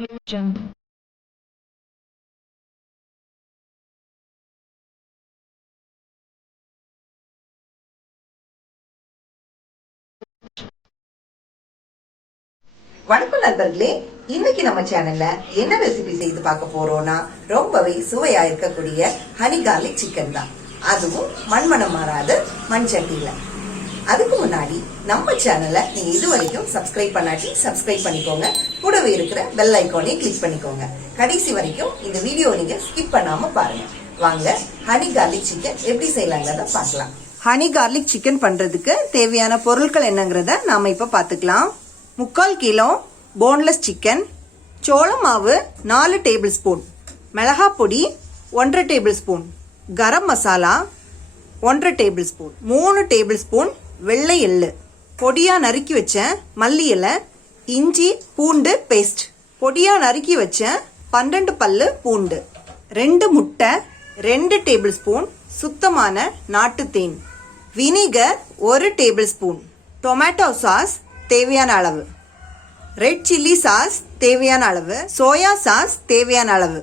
வணக்கம் நண்பர்களே, இன்னைக்கு நம்ம சேனல்ல என்ன ரெசிபி செய்து பார்க்க போறோம்னா ரொம்பவே சுவையா இருக்கக்கூடிய ஹனி கார்லிக் சிக்கன் தான். அதுவும் மண்மனம் மாறாத மண் சட்டியில. அதுக்கு முன்னாடி நம்ம சேனலை நீங்க இது வரைக்கும் சப்ஸ்கிரைப் பண்ணாட்டி சப்ஸ்கிரைப் பண்ணிக்கோங்க. கூடவே இருக்கிற பெல் ஐக்கானை கிளிக் பண்ணிக்கோங்க. கடைசி வரைக்கும் இந்த வீடியோ நீங்க ஸ்கிப் பண்ணாம பாருங்க. வாங்க ஹனி கார்லிக் சிக்கன் எப்படி செய்யலாங்கிறத பார்க்கலாம். ஹனி கார்லிக் சிக்கன் பண்றதுக்கு தேவையான பொருட்கள் என்னங்கிறத நாம இப்ப பாத்துக்கலாம். 3/4 கிலோ போன்லெஸ் சிக்கன், சோள மாவு 4 டேபிள் ஸ்பூன், மிளகா பொடி 1 tablespoon, garam masala 1 tablespoon, 3 tablespoon வெள்ளை எள்ளு, பொடியா நறுக்கி வச்ச மல்லி இலை, இஞ்சி பூண்டு பேஸ்ட், பொடியா நறுக்கி வச்ச 12 பல்லு பூண்டு, 2 முட்டை, 2 டேபிள் ஸ்பூன் சுத்தமான நாட்டு தேன், vinegar 1 tablespoon, tomato sauce தேவையான அளவு, ரெட் சில்லி சாஸ் தேவையான அளவு, சோயா சாஸ் தேவையான அளவு,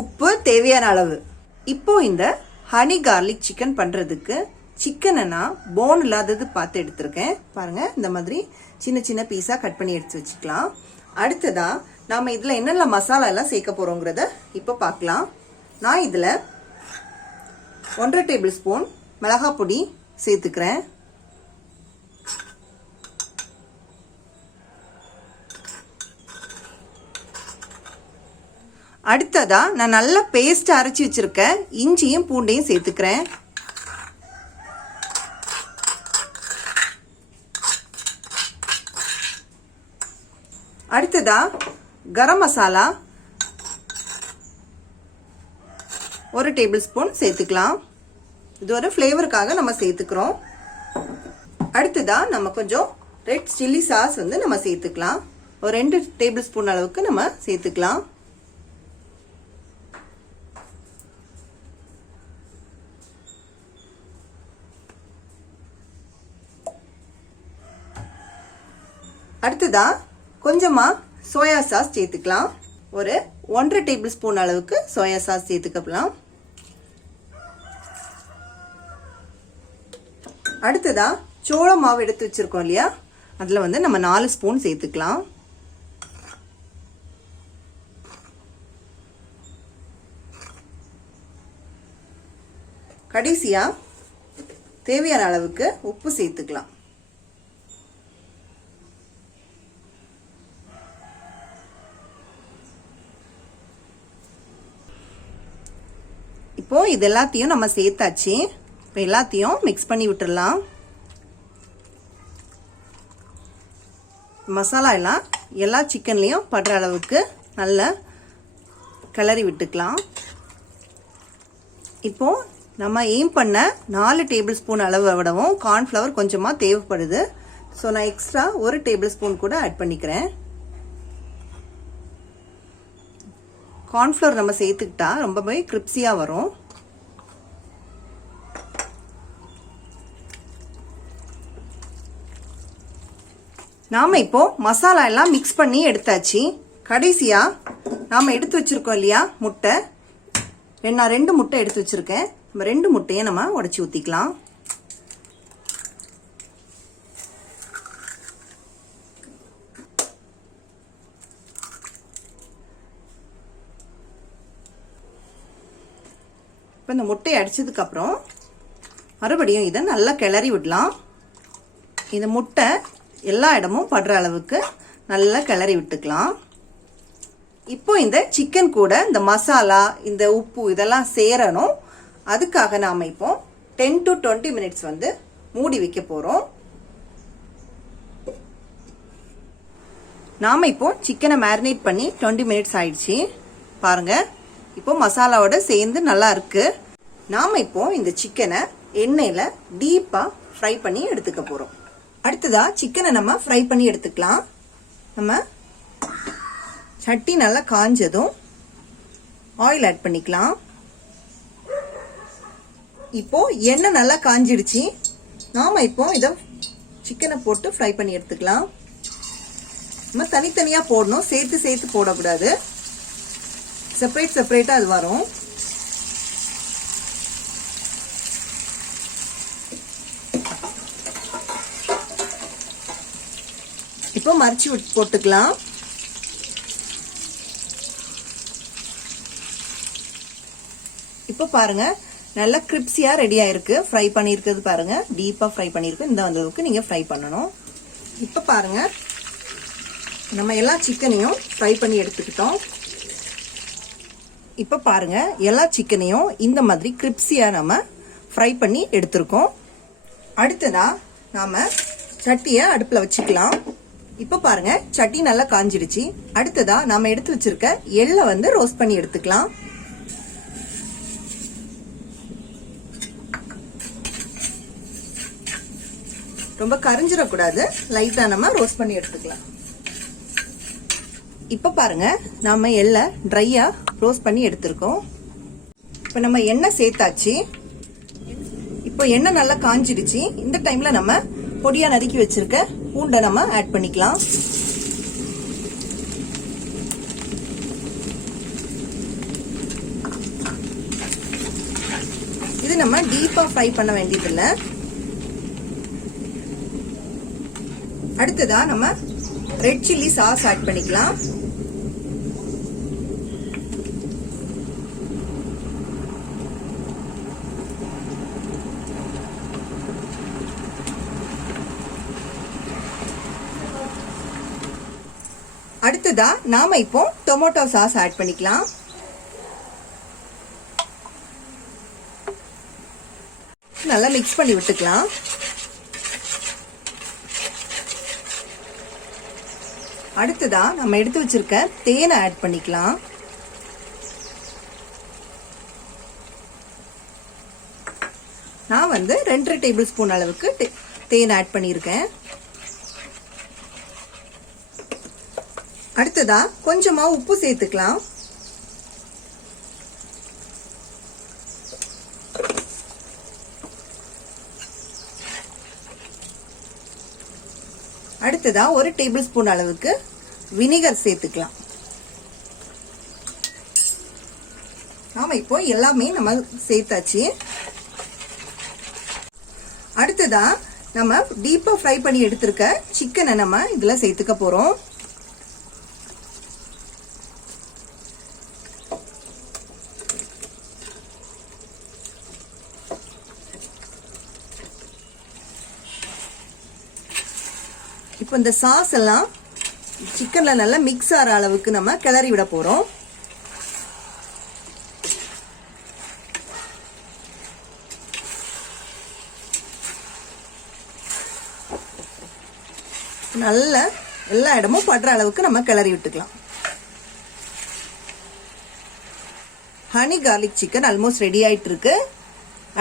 உப்பு தேவையான அளவு. இப்போ இந்த ஹனி கார்லிக் சிக்கன் பண்றதுக்கு சிக்கனை நான் போன் இல்லாதது பார்த்து எடுத்திருக்கேன். பாருங்க, இந்த மாதிரி சின்ன சின்ன பீஸா கட் பண்ணி எடுத்து வச்சுக்கலாம். அடுத்ததா நாம இதுல என்னென்ன மசாலா எல்லாம் சேர்க்க போறோங்கிறத இப்போ பார்க்கலாம். நான் இதுல 1 டேபிள் ஸ்பூன் மிளகா பொடி சேர்த்துக்கிறேன். அடுத்ததா நான் நல்லா பேஸ்ட் அரைச்சி வச்சிருக்க இஞ்சியும் பூண்டையும் சேர்த்துக்கிறேன். அடுத்ததா கரம் மசாலா 1 டேபிள் ஸ்பூன் சேர்த்துக்கலாம். இது ஒரு ஃப்ளேவருக்காக நம்ம சேர்த்துக்கிறோம். அடுத்ததா நம்ம கொஞ்சம் ரெட் சில்லி சாஸ் நம்ம சேர்த்துக்கலாம். ஒரு 2 டேபிள் ஸ்பூன் அளவுக்கு நம்ம சேர்த்துக்கலாம். அடுத்ததா கொஞ்சமா சோயா சாஸ் சேர்த்துக்கலாம். ஒரு 1 டேபிள் ஸ்பூன் அளவுக்கு சோயா சாஸ் சேர்த்துக்கலாம். அடுத்ததா சோள மாவு எடுத்து வச்சிருக்கோம் இல்லையா, அதுல நம்ம 4 ஸ்பூன் சேர்த்துக்கலாம். கடைசியா தேவையான அளவுக்கு உப்பு சேர்த்துக்கலாம். இப்போ இது எல்லாத்தையும் நம்ம சேர்த்தாச்சு. இப்போ எல்லாத்தையும் மிக்ஸ் பண்ணி விட்டுடலாம். மசாலா எல்லாம் எல்லா சிக்கன்லையும் படுற அளவுக்கு நல்லா கிளறி விட்டுக்கலாம். இப்போ நம்ம எய்ம் பண்ண 4 டேபிள் ஸ்பூன் அளவை விடவும் கார்ன்ஃப்ளவர் கொஞ்சமாக தேவைப்படுது. ஸோ நான் எக்ஸ்ட்ரா 1 டேபிள் ஸ்பூன் கூட ஆட் பண்ணிக்கிறேன். கார்ன்ஃப்ளவர் நம்ம சேர்த்துக்கிட்டா ரொம்பவே கிரிப்ஸியா வரும். நாம இப்போ மசாலா எல்லாம் மிக்ஸ் பண்ணி எடுத்தாச்சு. கடைசியா நாம எடுத்து வச்சிருக்கோம் இல்லையா முட்டை, நான் 2 முட்டை எடுத்து வச்சிருக்கேன். நம்ம 2 முட்டையை நம்ம உடைச்சு ஊத்திக்கலாம். இப்போ இந்த முட்டையை அடிச்சதுக்கு அப்புறம் மறுபடியும் இதை நல்லா கிளறி விடலாம். இந்த முட்டை எல்லா இடமும் படுற அளவுக்கு நல்லா கிளறி விட்டுக்கலாம். இப்போ இந்த சிக்கன் கூட இந்த மசாலா, இந்த உப்பு இதெல்லாம் சேரணும். அதுக்காக நாம இப்போ 10 to 20 மினிட்ஸ் மூடி வைக்க போறோம். நாம இப்போ சிக்கனை மேரினேட் பண்ணி 20 மினிட்ஸ் ஆயிடுச்சு. பாருங்க, இப்போ மசாலாவோட சேர்ந்து நல்லா இருக்கு. நாம இப்போ இந்த சிக்கனை எண்ணெயில டீப்பா ஃப்ரை பண்ணி எடுத்துக்க போறோம். அடுத்ததா சிக்கனை நம்ம ஃப்ரை பண்ணி எடுத்துக்கலாம். நம்ம சட்டி நல்லா காஞ்சதும் ஆயில் ஆட் பண்ணிக்கலாம். இப்போ எண்ணெய் நல்லா காஞ்சிடுச்சு. நாம இப்போ இதை சிக்கனை போட்டு ஃப்ரை பண்ணி எடுத்துக்கலாம். நம்ம தனித்தனியாக போடணும், சேர்த்து சேர்த்து போடக்கூடாது. செப்பரேட்டாக அது வரும். இப்போ மரிச்சு போட்டுக்கலாம். இப்போ பாருங்க நல்லா கிரிப்ஸியா ரெடி ஆயிருக்கு. ஃப்ரை பண்ணியிருக்கிறது பாருங்க, டீப்பா ஃப்ரை பண்ணியிருக்கு. இந்த அளவுக்கு நீங்க ஃப்ரை பண்ணணும். இப்போ பாருங்க நம்ம எல்லா சிக்கனையும் ஃப்ரை பண்ணி எடுத்துக்கிட்டோம். இப்போ பாருங்க எல்லா சிக்கனையும் இந்த மாதிரி கிரிப்ஸியா நம்ம ஃப்ரை பண்ணி எடுத்திருக்கோம். அடுத்ததா நாம சட்டியை அடுப்புல வச்சுக்கலாம். இப்போ பாருங்க சட்டி நல்லா காஞ்சிடுச்சு. அடுத்ததா நாம எடுத்து வச்சிருக்க எள்ளை வந்து ரோஸ்ட் பண்ணி எடுத்துக்கலாம். ரொம்ப கரிஞ்சிடக்கூடாது, லைட்டா நம்ம ரோஸ்ட் பண்ணி எடுத்துக்கலாம். இப்போ பாருங்க நாம எள்ளை ட்ரையா ரோஸ்ட் பண்ணி எடுத்திருக்கோம். இப்போ நம்ம எண்ணெய் சேர்த்தாச்சு. இப்போ எண்ணெய் நல்லா காஞ்சிடுச்சு. இந்த டைம்ல நம்ம பொடியா நறுக்கி வச்சிருக்க பூண்டை நம்ம ஆட் பண்ணிக்கலாம். இது நம்ம டீப்பா ஃப்ரை பண்ண வேண்டியதில்லை. அடுத்ததா நம்ம ரெட் சில்லி சாஸ் ஆட் பண்ணிக்கலாம். அடுத்ததா நாம இப்போ டொமேட்டோ சாஸ் ஆட் பண்ணிக்கலாம். நல்லா மிக்ஸ் பண்ணி விட்டுக்கலாம். அடுத்ததா நம்ம எடுத்து வச்சிருக்க தேனை ஆட் பண்ணிக்கலாம். நான் வந்து 2 டேபிள் ஸ்பூன் அளவுக்கு தேன் ஆட் பண்ணியிருக்கேன். அடுத்ததா கொஞ்சமா உப்பு சேர்த்துக்கலாம். அடுத்ததா 1 டேபிள் ஸ்பூன் அளவுக்கு வினிகர் சேர்த்துக்கலாம். நாம இப்போ எல்லாமே நம்ம சேர்த்தாச்சு. அடுத்ததா நம்ம டீப்பா ஃப்ரை பண்ணி எடுத்திருக்க சிக்கனை நம்ம இதுல சேர்த்துக்க போறோம். இப்போ இந்த சாஸ் எல்லாம் சிக்கன்ல நல்லா மிக்ஸ் ஆகிற அளவுக்கு நம்ம கிளறி விட போறோம். நல்ல எல்லா இடமும் படுற அளவுக்கு நம்ம கிளறி விட்டுக்கலாம். Honey garlic chicken almost ready ஆயிட்டு இருக்கு.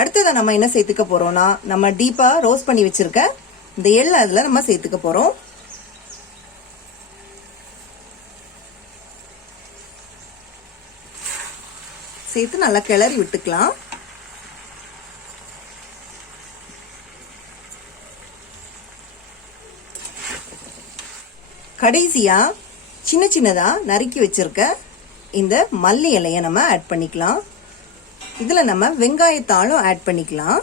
அடுத்ததை நம்ம என்ன சேர்த்துக்க போறோம்னா, நம்ம டீப்பா ரோஸ்ட் பண்ணி வச்சிருக்க இந்த எள்ளை அதுல நம்ம சேர்த்துக்க போறோம். சேர்த்து நல்லா கிளறி விட்டுக்கலாம். கடைசியா சின்ன சின்னதா நறுக்கி வச்சிருக்க இந்த மல்லி இலையை நம்ம ஆட் பண்ணிக்கலாம். இதுல நம்ம வெங்காயத்தாளும் ஆட் பண்ணிக்கலாம்.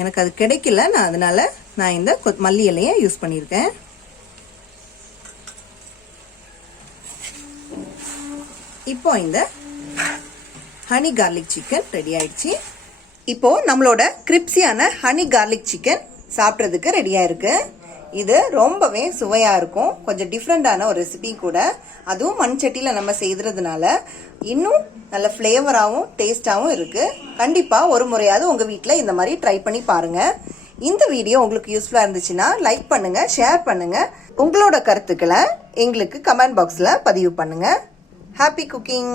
எனக்கு அது கிடைக்கல, அதனால நான் இந்த மல்லி இலையை யூஸ் பண்ணியிருக்கேன். இப்போ இந்த ஹனி கார்லிக் சிக்கன் ரெடி ஆயிடுச்சு. இப்போ நம்மளோட கிரிப்ஸியான ஹனி கார்லிக் சிக்கன் சாப்பிட்றதுக்கு ரெடியா இருக்கு. இது ரொம்பவே சுவையா இருக்கும். கொஞ்சம் டிஃப்ரெண்டான ஒரு ரெசிபி கூட. அதுவும் மண் சட்டியில நம்ம செய்யறதுனால இன்னும் நல்ல ஃப்ளேவராகவும் டேஸ்டாகவும் இருக்கு. கண்டிப்பா ஒரு முறையாவது உங்க வீட்டில் இந்த மாதிரி ட்ரை பண்ணி பாருங்க. இந்த வீடியோ உங்களுக்கு யூஸ்ஃபுல்லா இருந்துச்சுன்னா லைக் பண்ணுங்க, ஷேர் பண்ணுங்க. உங்களோட கருத்துக்களை எங்களுக்கு கமெண்ட் பாக்ஸ்ல பதிவு பண்ணுங்க. Happy cooking.